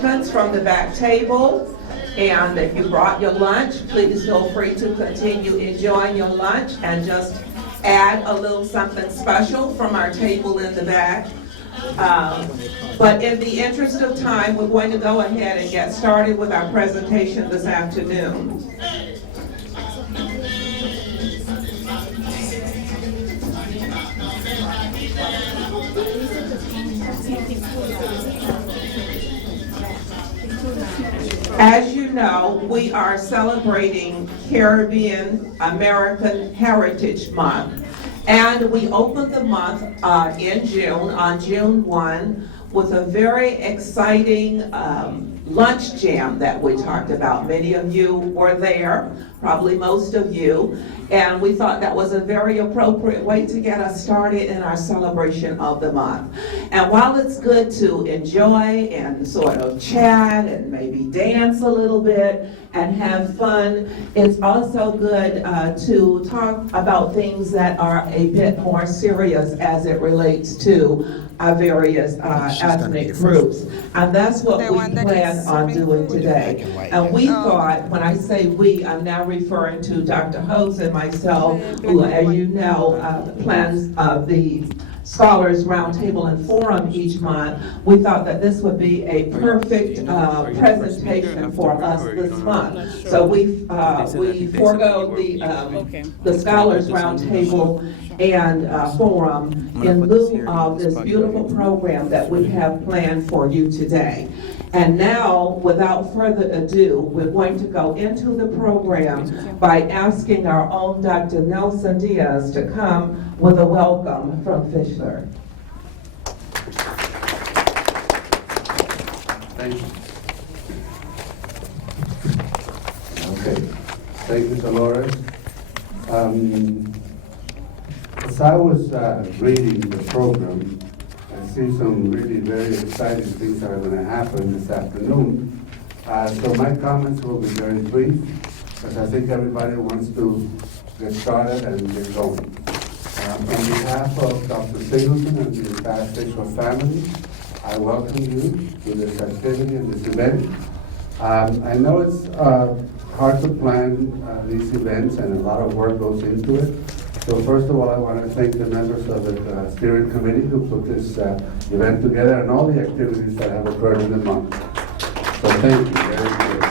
From the back table, and if you brought your lunch, please feel free to continue enjoying your lunch and just add a little something special from our table in the back. But in the interest of time, we're going to go ahead and get started with our presentation this afternoon. As you know, we are celebrating Caribbean American Heritage Month, and we opened the month in June, on June 1, with a very exciting lunch jam that we talked about. Many of you were there, probably most of you, and we thought that was a very appropriate way to get us started in our celebration of the month. And while it's good to enjoy and sort of chat and maybe dance a little bit and have fun, it's also good to talk about things that are a bit more serious as it relates to our various ethnic groups. And that's what we plan on doing today. And we thought, when I say we, I'm now referring to Dr. Hose and myself, who, as you know, plans the Scholars Roundtable and Forum each month. We thought that this would be a perfect presentation for us this month. So we forego the Scholars Roundtable and Forum in lieu of this beautiful program that we have planned for you today. And now, without further ado, we're going to go into the program by asking our own Dr. Nelson Diaz to come with a welcome from Fischler. Thank you. Okay. Thank you, Dolores. As I was reading the program, I see some really very exciting things that are going to happen this afternoon. So my comments will be very brief, because I think everybody wants to get started and get going. On behalf of Dr. Singleton and the entire Fischler family, I welcome you to this activity and this event. I know it's hard to plan these events, and a lot of work goes into it. So first of all, I want to thank the members of the steering committee who put this event together and all the activities that have occurred in the month. So thank you, very good.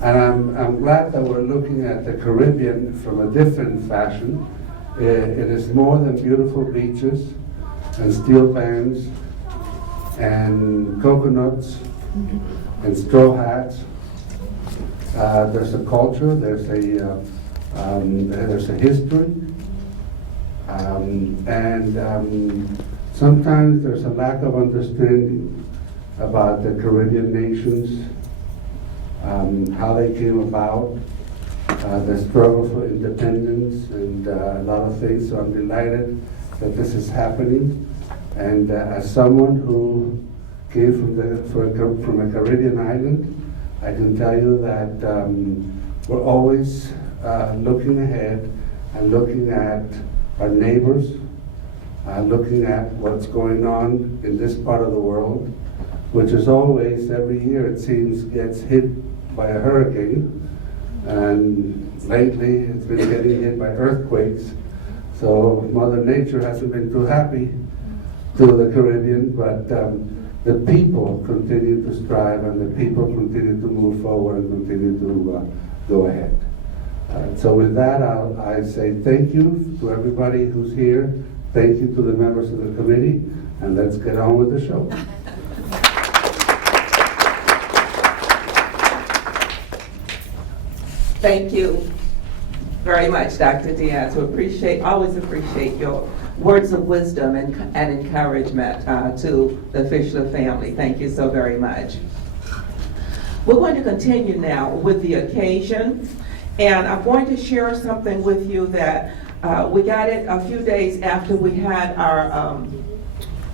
And I'm glad that we're looking at the Caribbean from a different fashion. It is more than beautiful beaches and steel pans and coconuts and straw hats. There's a culture, there's a history, and sometimes there's a lack of understanding about the Caribbean nations, how they came about, the struggle for independence, and a lot of things. So I'm delighted that this is happening. And as someone who came from a Caribbean island, I can tell you that we're always looking ahead and looking at our neighbors, looking at what's going on in this part of the world, which is always, every year it seems, gets hit by a hurricane, and lately it's been getting hit by earthquakes. So Mother Nature hasn't been too happy to the Caribbean, but the people continue to strive, and the people continue to move forward and continue to go ahead. So with that, I say thank you to everybody who's here. Thank you to the members of the committee, and let's get on with the show. Thank you very much, Dr. Diaz. We always appreciate your words of wisdom and encouragement to the Fischler family. Thank you so very much. We're going to continue now with the occasion, and I'm going to share something with you that we got it a few days after we had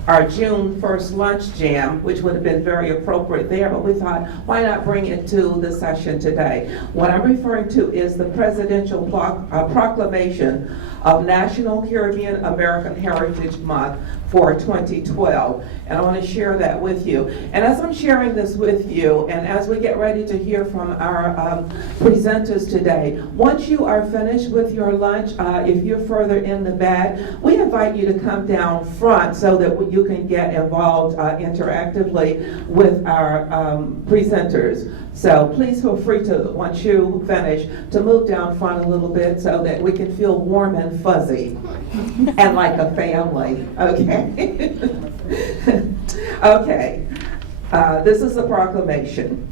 our June 1st lunch jam, which would have been very appropriate there, but we thought, why not bring it to the session today? What I'm referring to is the presidential proclamation of National Caribbean American Heritage Month for 2012. And I want to share that with you. And as I'm sharing this with you, and as we get ready to hear from our presenters today, once you are finished with your lunch, if you're further in the back, we invite you to come down front so that you can get involved interactively with our presenters. So please feel free to, once you finish, to move down front a little bit so that we can feel warm and fuzzy and like a family, okay? Okay, this is the proclamation.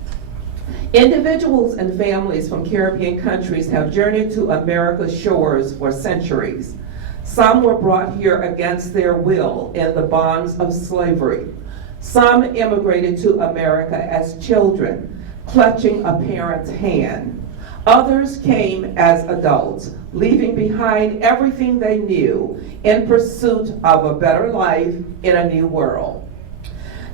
Individuals and families from Caribbean countries have journeyed to America's shores for centuries. Some were brought here against their will in the bonds of slavery. Some immigrated to America as children, clutching a parent's hand. Others came as adults, leaving behind everything they knew in pursuit of a better life in a new world.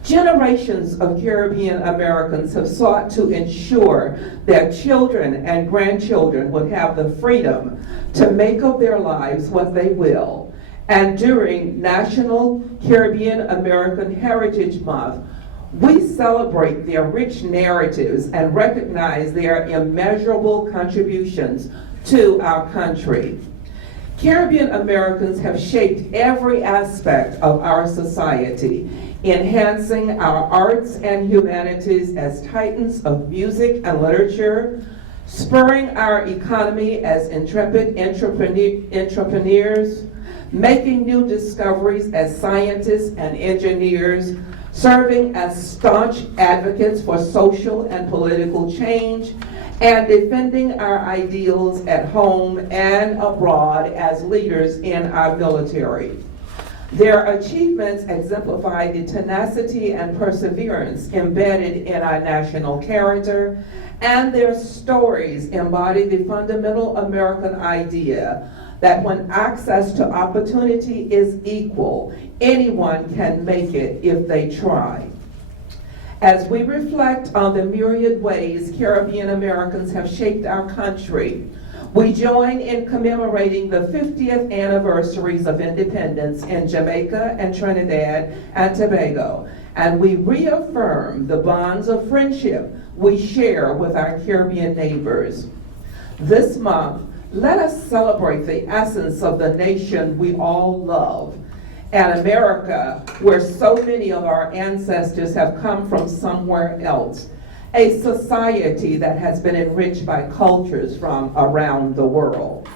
Generations of Caribbean Americans have sought to ensure that children and grandchildren would have the freedom to make of their lives what they will. And during National Caribbean American Heritage Month, we celebrate their rich narratives and recognize their immeasurable contributions to our country. Caribbean Americans have shaped every aspect of our society, enhancing our arts and humanities as titans of music and literature, spurring our economy as intrepid entrepreneurs, making new discoveries as scientists and engineers, serving as staunch advocates for social and political change, and defending our ideals at home and abroad as leaders in our military. Their achievements exemplify the tenacity and perseverance embedded in our national character, and their stories embody the fundamental American idea that when access to opportunity is equal, anyone can make it if they try. As we reflect on the myriad ways Caribbean Americans have shaped our country, we join in commemorating the 50th anniversaries of independence in Jamaica and Trinidad and Tobago, and we reaffirm the bonds of friendship we share with our Caribbean neighbors. This month, let us celebrate the essence of the nation we all love, and America, where so many of our ancestors have come from somewhere else, a society that has been enriched by cultures from around the world.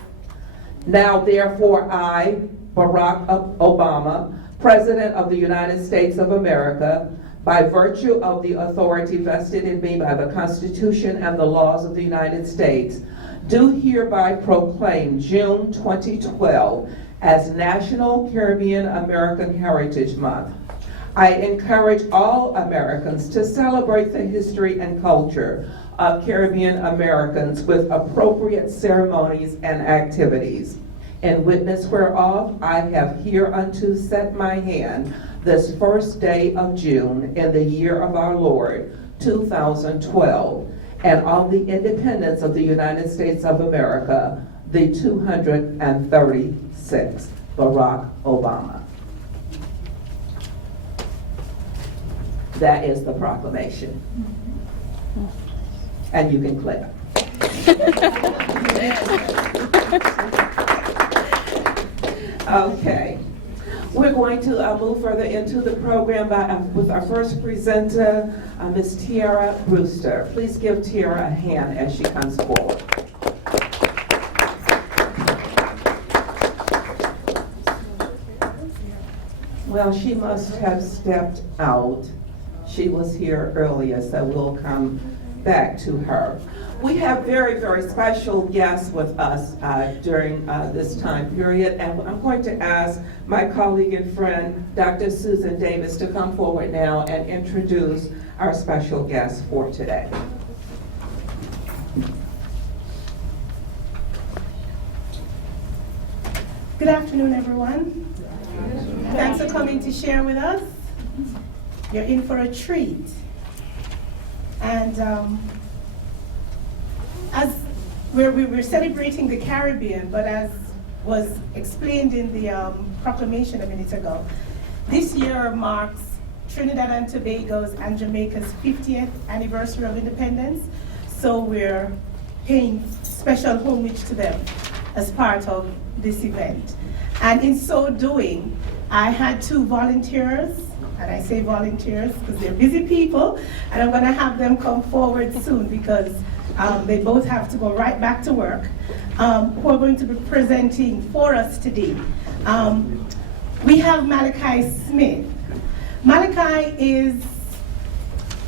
Now, therefore, I, Barack Obama, President of the United States of America, by virtue of the authority vested in me by the Constitution and the laws of the United States, do hereby proclaim June 2012 as National Caribbean American Heritage Month. I encourage all Americans to celebrate the history and culture of Caribbean Americans with appropriate ceremonies and activities. In witness whereof, I have hereunto set my hand this first day of June in the year of our Lord, 2012, and on the independence of the United States of America, the 236th, Barack Obama. That is the proclamation. And you can clap. Okay. We're going to move further into the program with our first presenter, Ms. Tiara Brewster. Please give Tiara a hand as she comes forward. Well, she must have stepped out. She was here earlier, so we'll come back to her. We have very, very special guests with us during this time period, and I'm going to ask my colleague and friend, Dr. Susan Davis, to come forward now and introduce our special guest for today. Good afternoon, everyone. Thanks for coming to share with us. You're in for a treat. And as we're celebrating the Caribbean, but as was explained in the proclamation a minute ago, This year marks Trinidad and Tobago's and Jamaica's 50th anniversary of independence, so we're paying special homage to them as part of this event. And in so doing, I had 2 volunteers, and I say volunteers because they're busy people, and I'm going to have them come forward soon because they both have to go right back to work, who are going to be presenting for us today. We have Malachi Smith. Malachi is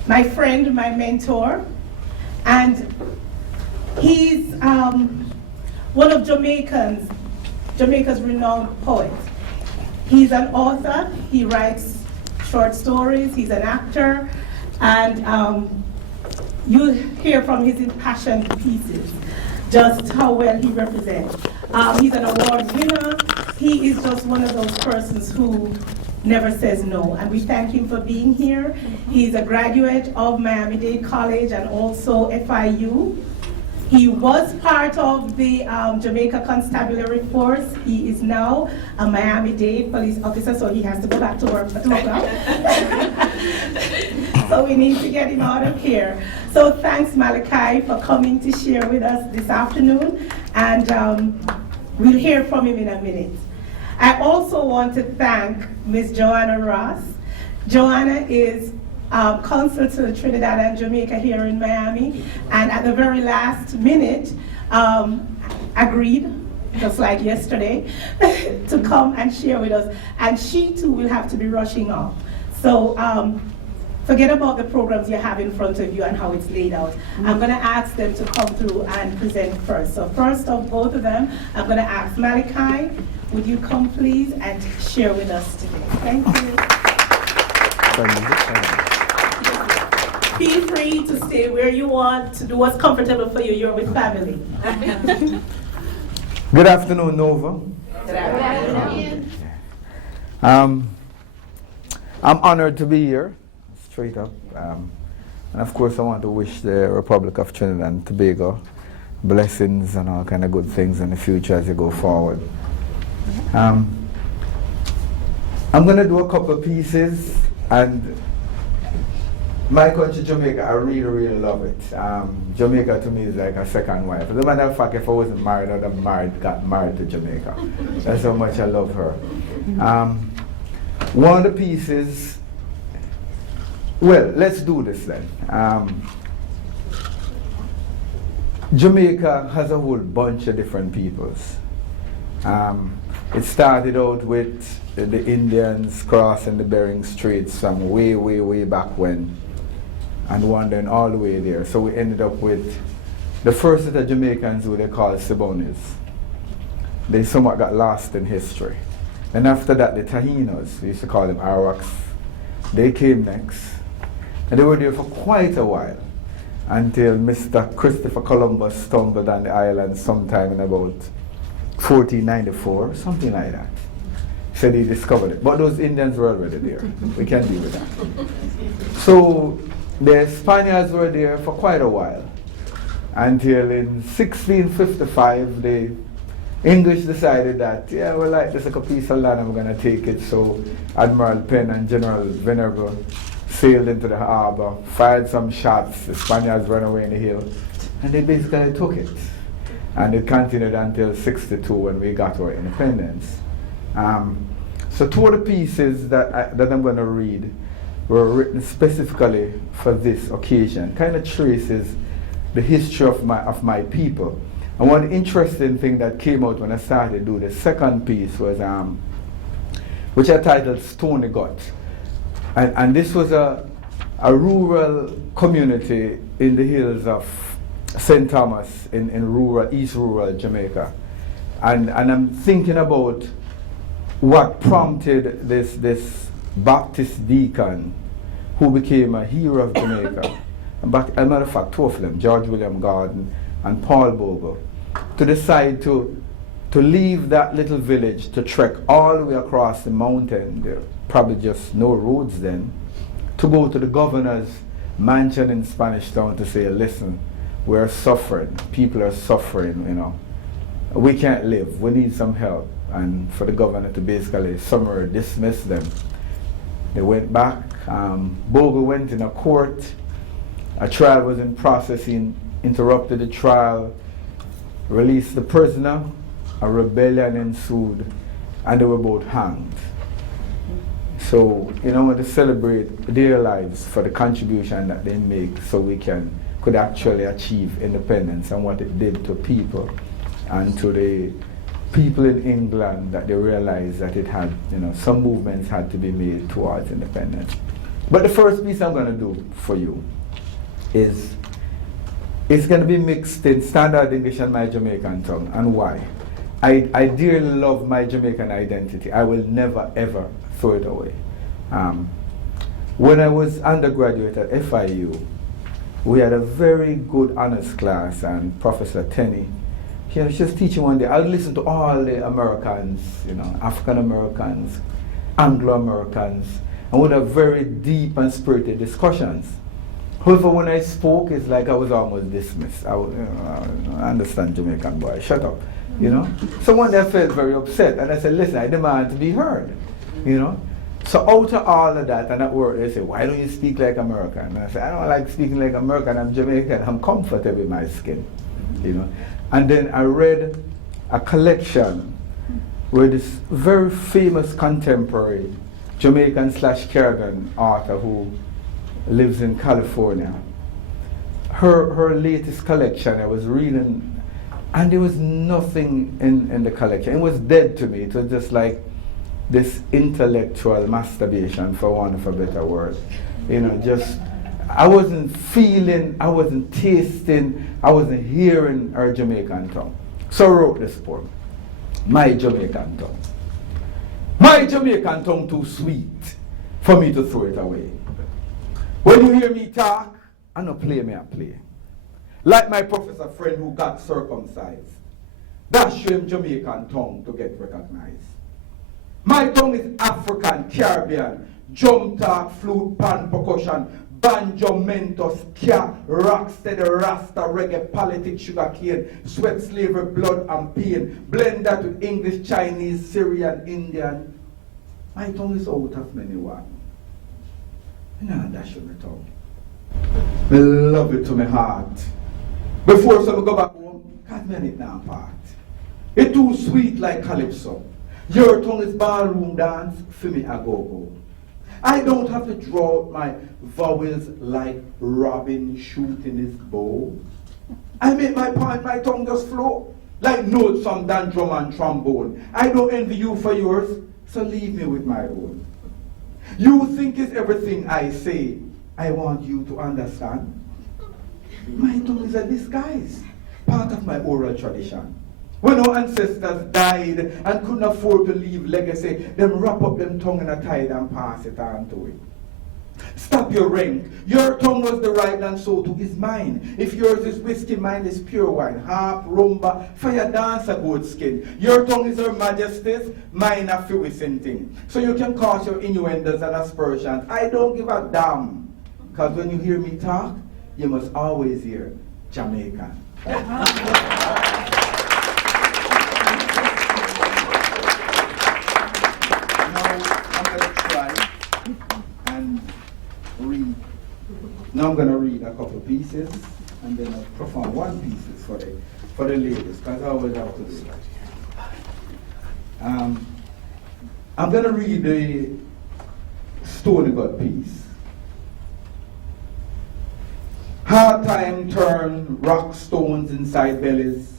my friend, my mentor, and he's one of Jamaica's renowned poets. He's an author, he writes short stories, he's an actor, and you'll hear from his impassioned pieces just how well he represents. He's an award winner. He is just one of those persons who never says no, and we thank him for being here. He's a graduate of Miami-Dade College and also FIU. He was part of the Jamaica Constabulary Force. He is now a Miami-Dade police officer, so he has to go back to work for 2 o'clock. So we need to get him out of here. So thanks, Malachi, for coming to share with us this afternoon, and we'll hear from him in a minute. I also want to thank Ms. Joanna Ross. Joanna is consul to Trinidad and Jamaica here in Miami, and at the very last minute agreed, just like yesterday, to come and share with us. And she too will have to be rushing off. So forget about the programs you have in front of you and how it's laid out. I'm going to ask them to come through and present first. So first of both of them, I'm going to ask Malachi, would you come please and share with us today? Thank you. Feel free to stay where you want, to do what's comfortable for you. You're with family. Good afternoon, Nova. Good afternoon. I'm honored to be here, straight up. And of course, I want to wish the Republic of Trinidad and Tobago blessings and all kind of good things in the future as you go forward. I'm going to do a couple of pieces, and my country, Jamaica, I really, really love it. Jamaica to me is like a second wife. As a matter of fact, if I wasn't married, I'd have got married to Jamaica. That's how much I love her. One of the pieces, well, let's do this then. Jamaica has a whole bunch of different peoples. It started out with the Indians crossing the Bering Straits from way, way, way back when, and wandering all the way there. So we ended up with the first set of Jamaicans who they called Sibonis. They somewhat got lost in history. And after that, the Tahinos, we used to call them Arawaks, they came next. And they were there for quite a while, until Mr. Christopher Columbus stumbled on the island sometime in about 1494, something like that. Said he discovered it. But those Indians were already there. We can deal with that. So the Spaniards were there for quite a while, until in 1655 the English decided that, yeah, we like this like a piece of land and we're going to take it. So Admiral Penn and General Venerable sailed into the harbor, fired some shots, the Spaniards ran away in the hill, and they basically took it. And it continued until 62 when we got our independence. So 2 of the pieces that I'm going to read were written specifically for this occasion. Kind of traces the history of my people. And one interesting thing that came out when I started to do the second piece was, which I titled Stony Gut. And this was a rural community in the hills of St. Thomas in East rural Jamaica. And I'm thinking about what prompted this Baptist deacon who became a hero of Jamaica. But as a matter of fact, 2 of them, George William Gordon and Paul Bogle, to decide to leave that little village to trek all the way across the mountain, there probably just no roads then, to go to the governor's mansion in Spanish Town to say, listen, we're suffering, people are suffering, you know. We can't live, we need some help. And for the governor to basically summary dismiss them. They went back. Bogle went in a court. A trial was in processing, interrupted the trial, released the prisoner. A rebellion ensued, and they were both hanged. So, I want to celebrate their lives for the contribution that they make so we could actually achieve independence and what it did to people and to the people in England, that they realized that it had, some movements had to be made towards independence. But the first piece I'm going to do for you is, it's going to be mixed in standard English and my Jamaican tongue. And why? I dearly love my Jamaican identity. I will never ever throw it away. When I was undergraduate at FIU, we had a very good honors class, and Professor Tenney, she was just teaching one day. I would listen to all the Americans, African Americans, Anglo Americans, and would have very deep and spirited discussions. However, when I spoke, it's like I was almost dismissed. I understand Jamaican boy, shut up. So one day I felt very upset, and I said, listen, I demand to be heard. So out of all of that, and at work they say, why don't you speak like American? And I said, I don't like speaking like American, I'm Jamaican, I'm comfortable with my skin. And then I read a collection where this very famous contemporary Jamaican/Caribbean author who lives in California, her latest collection I was reading, and there was nothing in the collection. It was dead to me. It was just like this intellectual masturbation, for want of a better word. I wasn't feeling, I wasn't tasting, I wasn't hearing her Jamaican tongue. So I wrote this poem, My Jamaican Tongue. My Jamaican tongue too sweet for me to throw it away. When you hear me talk, I no play me, I play. Like my professor friend who got circumcised. That's him Jamaican tongue to get recognized. My tongue is African, Caribbean, drum talk, flute, pan, percussion, banjo, mentos, ska, rock, steady, rasta, reggae, politics, sugar cane, sweat, slavery, blood, and pain. Blend that with English, Chinese, Syrian, Indian. My tongue is out of many one. That's my tongue. I love it to my heart. Before so I go back home, can't man it now part. It's too sweet like calypso. Your tongue is ballroom dance, for me a go-go. I don't have to draw out my vowels like Robin shooting his bow. I make my point, my tongue just flow like notes on Dan drum and trombone. I don't envy you for yours, so leave me with my own. You think it's everything I say, I want you to understand. My tongue is a disguise, part of my oral tradition. When our ancestors died and couldn't afford to leave legacy, them wrap up them tongue in a tide and pass it on to it. Stop your rank. Your tongue was the right and so too is mine. If yours is whiskey, mine is pure wine. Harp, rumba, fire dance a goat skin. Your tongue is her majesty's, mine a few thing. So you can cause your innuendos and aspersions. I don't give a damn. Because when you hear me talk, you must always hear Jamaican. Now I'm going to try and read. Now I'm going to read a couple pieces and then I'll perform one piece for the ladies, because I always have to do that. I'm going to read the Stony God piece. Hard time turn rock stones inside bellies.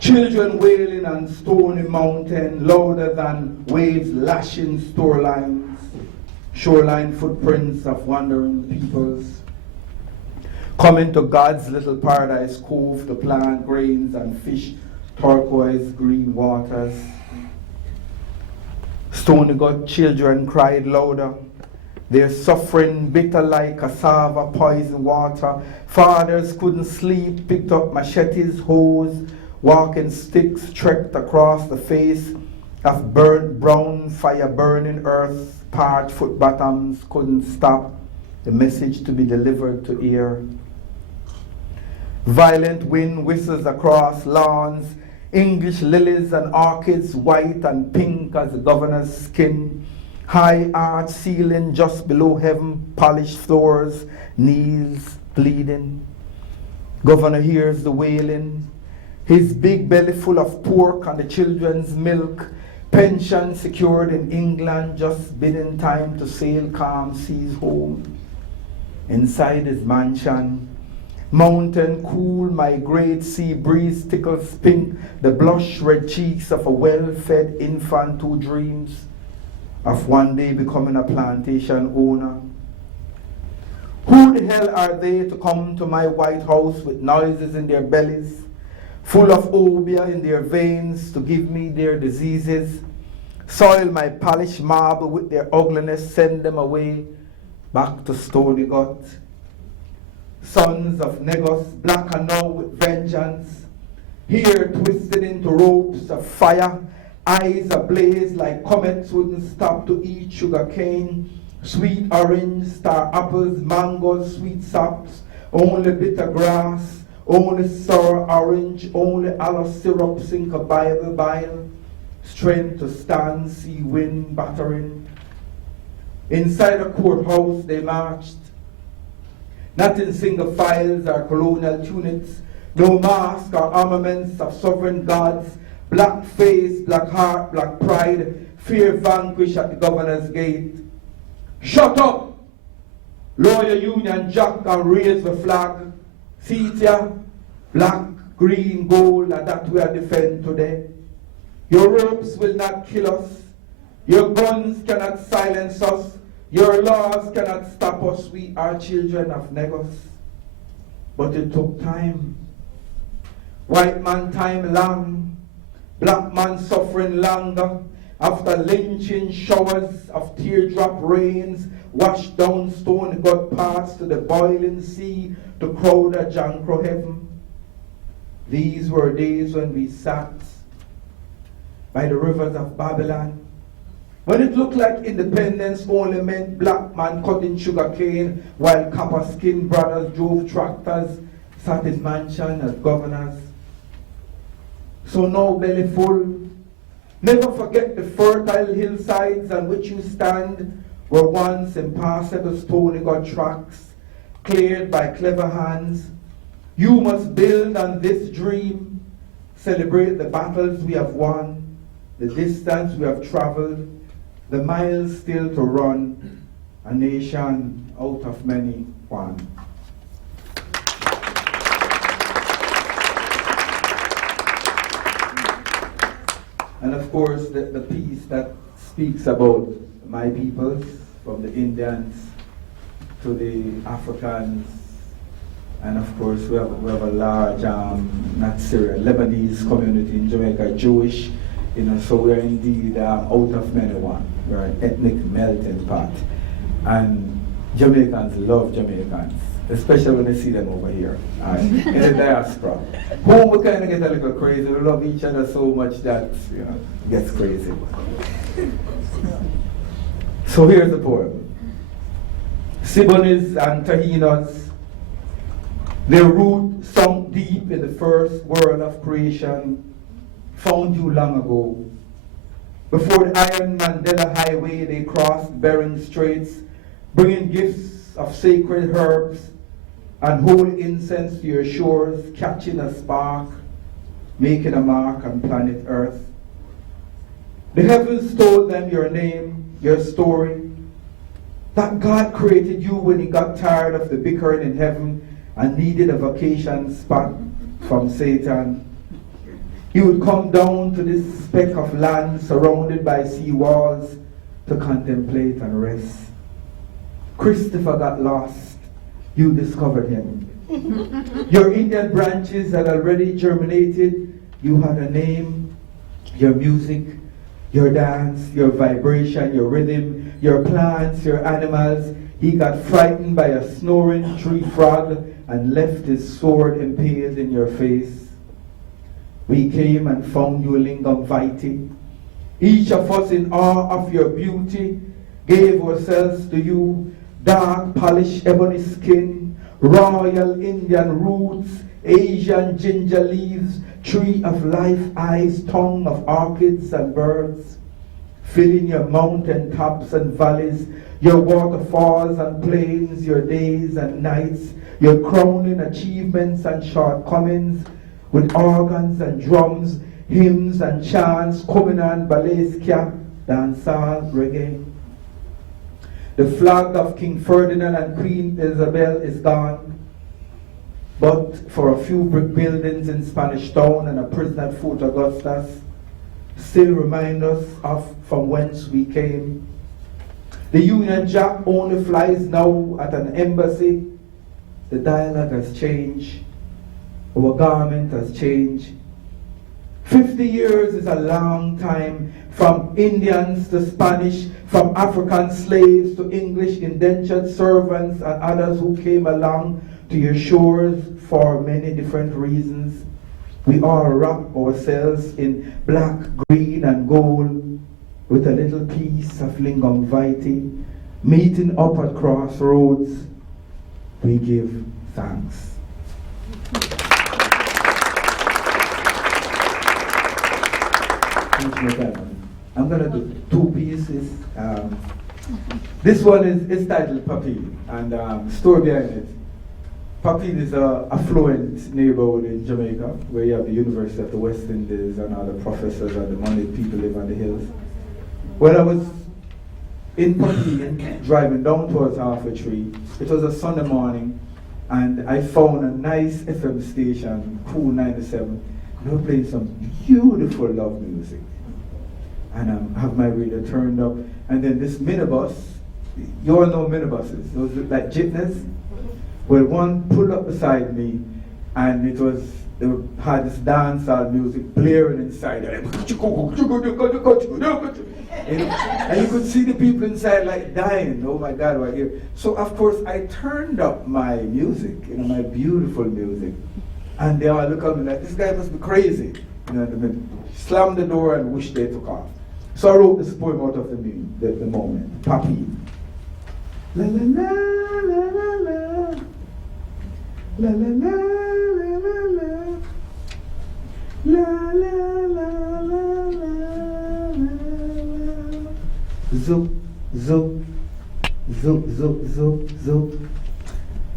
Children wailing on stony mountain, louder than waves lashing shorelines. Shoreline footprints of wandering peoples. Coming to God's little paradise cove to plant grains and fish turquoise green waters. Stony God children cried louder. Their suffering bitter like cassava, poison water. Fathers couldn't sleep, picked up machetes, hoes, walking sticks, trekked across the face of burnt brown fire burning earth. Parched foot bottoms couldn't stop the message to be delivered to ear. Violent wind whistles across lawns, English lilies and orchids white and pink as the governor's skin. High arch ceiling just below heaven, polished floors, knees bleeding. Governor hears the wailing, his big belly full of pork and the children's milk, pension secured in England, just bidding time to sail calm seas home. Inside his mansion, mountain cool, my great sea breeze tickles pink the blush red cheeks of a well-fed infant who dreams of one day becoming a plantation owner. Who the hell are they to come to my White House with noises in their bellies, full of obeah in their veins to give me their diseases, soil my polished marble with their ugliness, send them away back to stony gut. Sons of Negos, black and now with vengeance, hair twisted into ropes of fire, eyes ablaze like comets wouldn't stop to eat sugar cane, sweet orange, star apples, mangoes, sweet saps, only bitter grass, only sour orange, only aloe syrup, sink a Bible bile, strength to stand, see wind battering. Inside a courthouse they marched, not in single files or colonial tunics, no mask or armaments of sovereign gods, black face, black heart, black pride, fear vanquished at the governor's gate. Shut up! Lawyer Union Jack and raise the flag. See it ya? Black, green, gold, and that we are defend today. Your ropes will not kill us. Your guns cannot silence us. Your laws cannot stop us. We are children of Negos. But it took time. White man time long. Black man suffering longer. After lynching showers of teardrop rains, washed down stone God paths to the boiling sea to crowd a Jankro heaven. These were days when we sat by the rivers of Babylon, when it looked like independence only meant black man cutting sugar cane while copper-skinned brothers drove tractors, sat in mansion as governors. So now belly full, never forget the fertile hillsides on which you stand were once impassable stony God tracks, cleared by clever hands. You must build on this dream, celebrate the battles we have won, the distance we have traveled, the miles still to run, a nation out of many, one. And of course, the piece that speaks about my peoples, from the Indians to the Africans, and of course we have a large, not Syria, Lebanese community in Jamaica, Jewish, so we're indeed out of many one. We're an ethnic melting pot. And Jamaicans love Jamaicans, especially when they see them over here, in the diaspora. Home we kind of get a little crazy. We love each other so much that it gets crazy. So here's the poem. Sibonis and Tahinos, their root sunk deep in the first world of creation, found you long ago. Before the Iron Mandela Highway, they crossed Bering Straits, bringing gifts of sacred herbs and holy incense to your shores, catching a spark, making a mark on planet Earth. The heavens told them your name, your story, that God created you when he got tired of the bickering in heaven and needed a vacation spot from Satan. He would come down to this speck of land surrounded by sea walls to contemplate and rest. Christopher got lost. You discovered him. Your Indian branches had already germinated. You had a name, your music, your dance, your vibration, your rhythm, your plants, your animals. He got frightened by a snoring tree frog and left his sword impaled in your face. We came and found you lingam vitae. Each of us in awe of your beauty gave ourselves to you. Dark polished ebony skin, royal Indian roots, Asian ginger leaves, tree of life, eyes, tongue of orchids and birds. filling your mountain tops and valleys, your waterfalls and plains, your days and nights, your crowning achievements and shortcomings, with organs and drums, hymns and chants, coming on baleskia, dancehall, reggae. The flag of King Ferdinand and Queen Isabel is gone, but for a few brick buildings in Spanish Town and a prison at Fort Augustus still remind us of from whence we came. The Union Jack only flies now at an embassy. The dialogue has changed. Our garment has changed. 50 years is a long time, from Indians to Spanish, from African slaves to English indentured servants and others who came along to your shores for many different reasons. We all wrap ourselves in black, green, and gold with a little piece of lingam vitae, meeting up at crossroads. We give thanks. I'm going to do two pieces. This one is titled Papi, and story behind it. Papi is a affluent neighborhood in Jamaica where you have the University of the West Indies and all the professors and the money people live on the hills. When I was in Papi, driving down towards Halfway Tree, it was a Sunday morning, and I found a nice FM station, Cool 97. They were playing some beautiful love music. And I have my radio turned up, and then this minibus, you all know minibuses, those look like jeepneys. Well, one pulled up beside me, and they had this dancehall music blaring inside. And you could see the people inside like dying. Oh my God, right here. So of course I turned up my music, my beautiful music, and they all look at me like, this guy must be crazy. Slammed the door and wished they took off. So I wrote this poem out of the moment. Papi. La la la la la la. La la la la la la. La la la la la la. Zoop, zoop, zoop, zoop, zoop, zoop.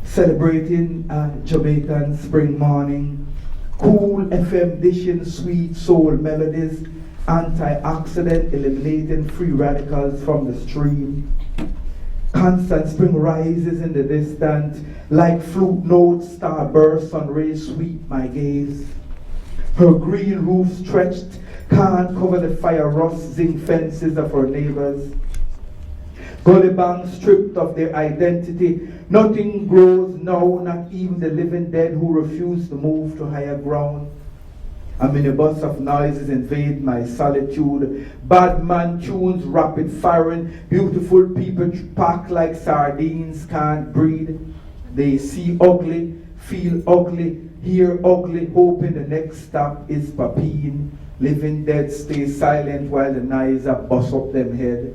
Celebrating a Jamaican spring morning. Cool FM dishing sweet soul melodies. Antioxidant eliminating free radicals from the stream. Constant spring rises in the distance, like flute notes, starbursts on rays sweep my gaze. Her green roof stretched can't cover the fire rust zinc fences of her neighbors. Gully banks stripped of their identity, nothing grows now, not even the living dead who refuse to move to higher ground. A minibus of noises invade my solitude. Bad man tunes, rapid firing. Beautiful people packed like sardines, can't breathe. They see ugly, feel ugly, hear ugly, hoping the next stop is Papine. Living dead stay silent while the knives are bust up them head.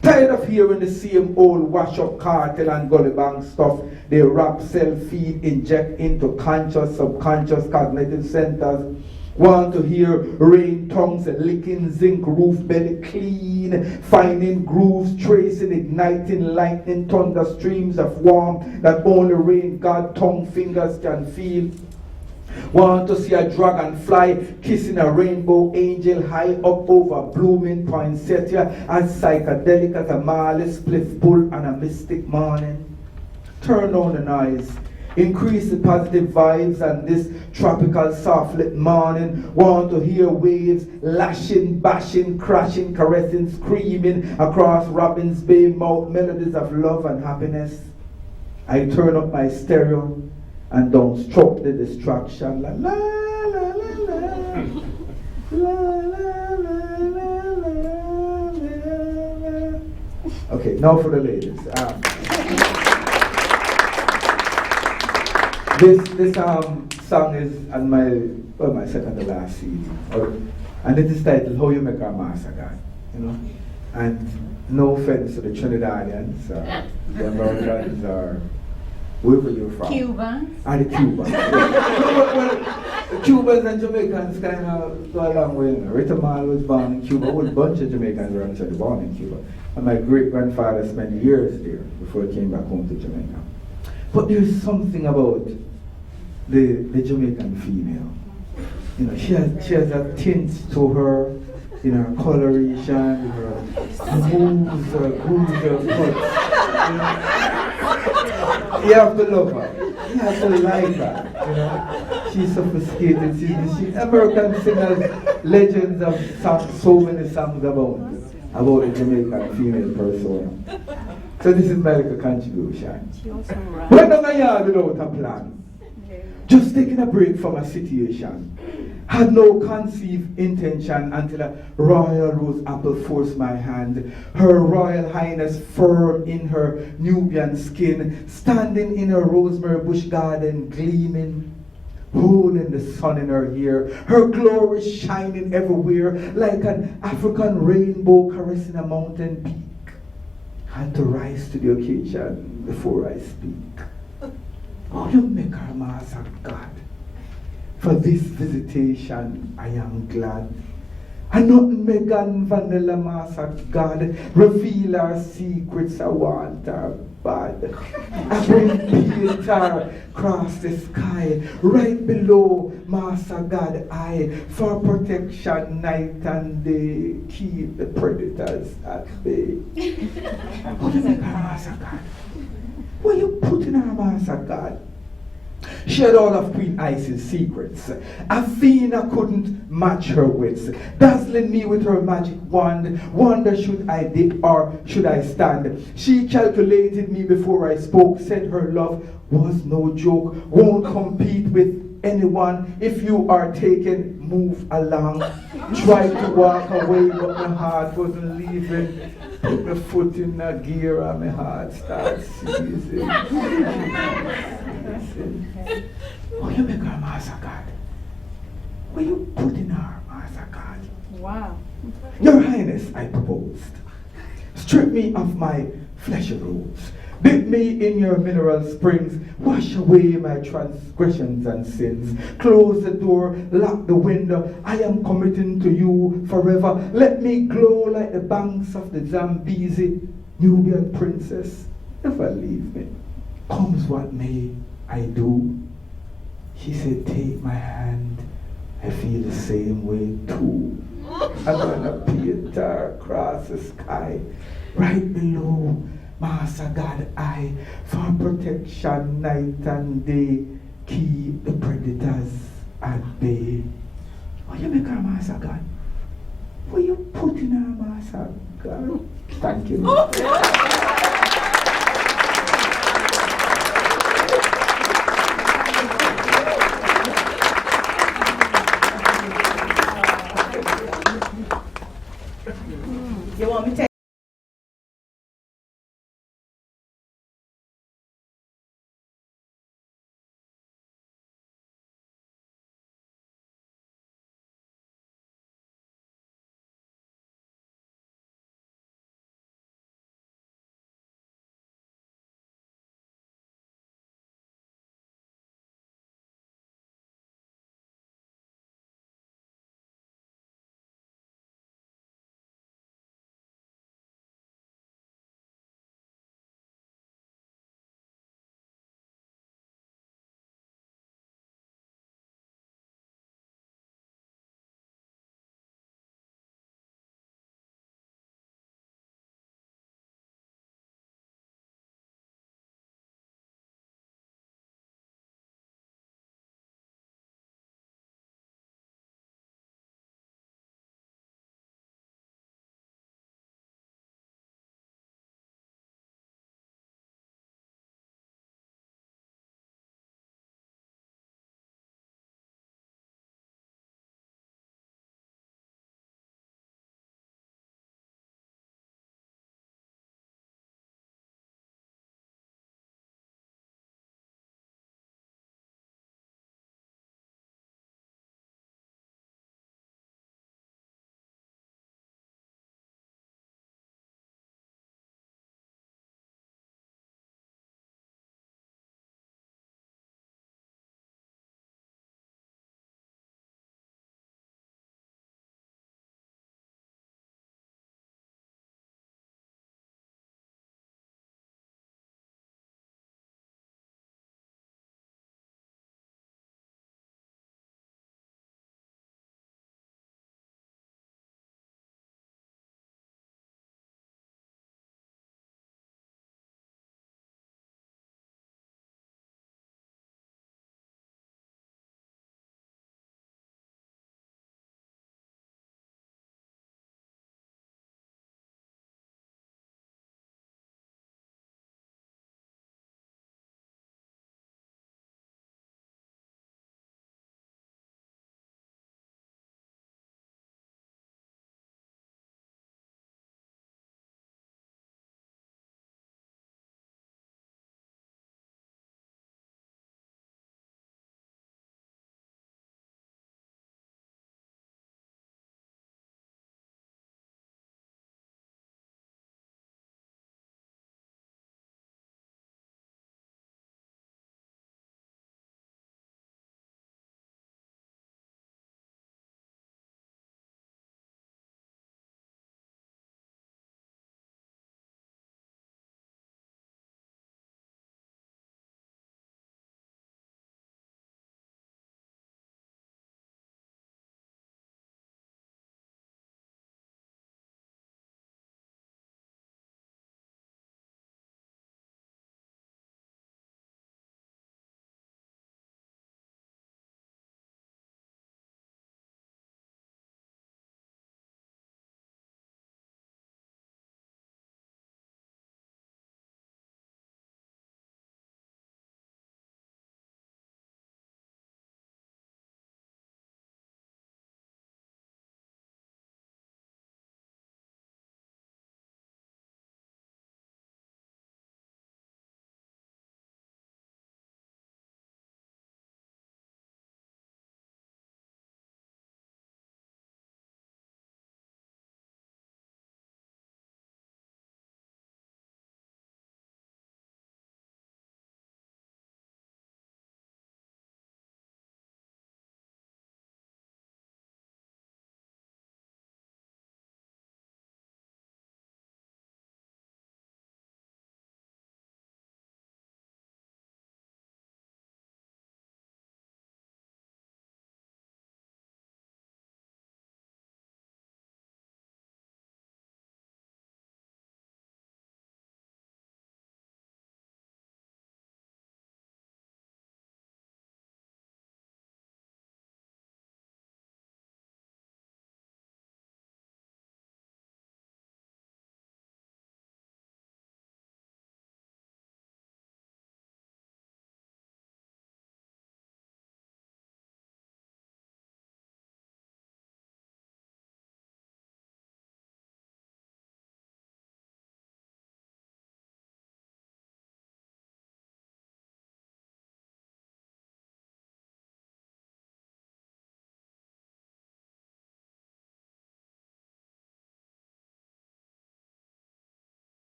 Tired of hearing the same old wash-up cartel and gully bank stuff. They rap, sell, feed, inject into conscious, subconscious, cognitive centers. Want to hear rain tongues licking zinc roof belly clean, finding grooves, tracing, igniting, lightning, thunder streams of warmth that only rain God tongue fingers can feel. Want to see a dragonfly kissing a rainbow angel high up over blooming poinsettia, as psychedelic as a Marley spliff pull on a mystic morning. Turn on the noise, increase the positive vibes on this tropical soft-lit morning. Want to hear waves lashing, bashing, crashing, caressing, screaming across Robin's Bay mouth, melodies of love and happiness. I turn up my stereo and don't stroke the distraction. La la la la la. La la la la la. Okay, now for the ladies. This song is on my second to last CD, and it is titled "How You Make a Master God," And no offense to the Trinidadians, the Americans, or Wherever you're from. Cubans. And the Cubans. Well, Cubans and Jamaicans kind of go a long way. Rita Mal was born in Cuba. A whole bunch of Jamaicans were actually born in Cuba. And my great-grandfather spent years there before he came back home to Jamaica. But there's something about the Jamaican female. You know, she has a tint to her, in her coloration, her moves, her grooves, her cuts. You have to love her. You have to like her. You know, she's sophisticated. She American singers, legends of so many songs about the Jamaican female persona. So this is my little contribution. When I'm a yard without a plan, just taking a break from a situation. Had no conceived intention until a royal rose apple forced my hand. Her royal highness firm in her Nubian skin, standing in her rosemary bush garden, gleaming, holding the sun in her hair. Her glory shining everywhere like an African rainbow caressing a mountain peak. Had to rise to the occasion before I speak. Oh, you make her master God. For this visitation, I am glad. And not Megan Vanilla Master God, reveal our secrets, I want her bad. I bring Peter across the sky, right below Master God I, for protection night and day, keep the predators at bay. What do you make her Master God? What are you putting her Master God? She had all of Queen Isis' secrets. Athena couldn't match her wits, dazzling me with her magic wand. Wonder should I dip or should I stand? She calculated me before I spoke, said her love was no joke, won't compete with anyone. If you are taken, move along. Tried to walk away, but my heart wasn't leaving. Put my foot in a gear and my heart starts seizing. Oh, you make her Master God. What you put in her Master God? Wow. Your Highness, I proposed. Strip me of my flesh and robes. Dip me in your mineral springs. Wash away my transgressions and sins. Close the door, lock the window. I am committing to you forever. Let me glow like the banks of the Zambezi. Nubian princess, never leave me. Comes what may, I do. She said, take my hand. I feel the same way too. I'm gonna Peter across the sky, right below Master God I, for protection night and day, keep the predators at bay. What you make her Master God? What you put in her Master God? Thank you.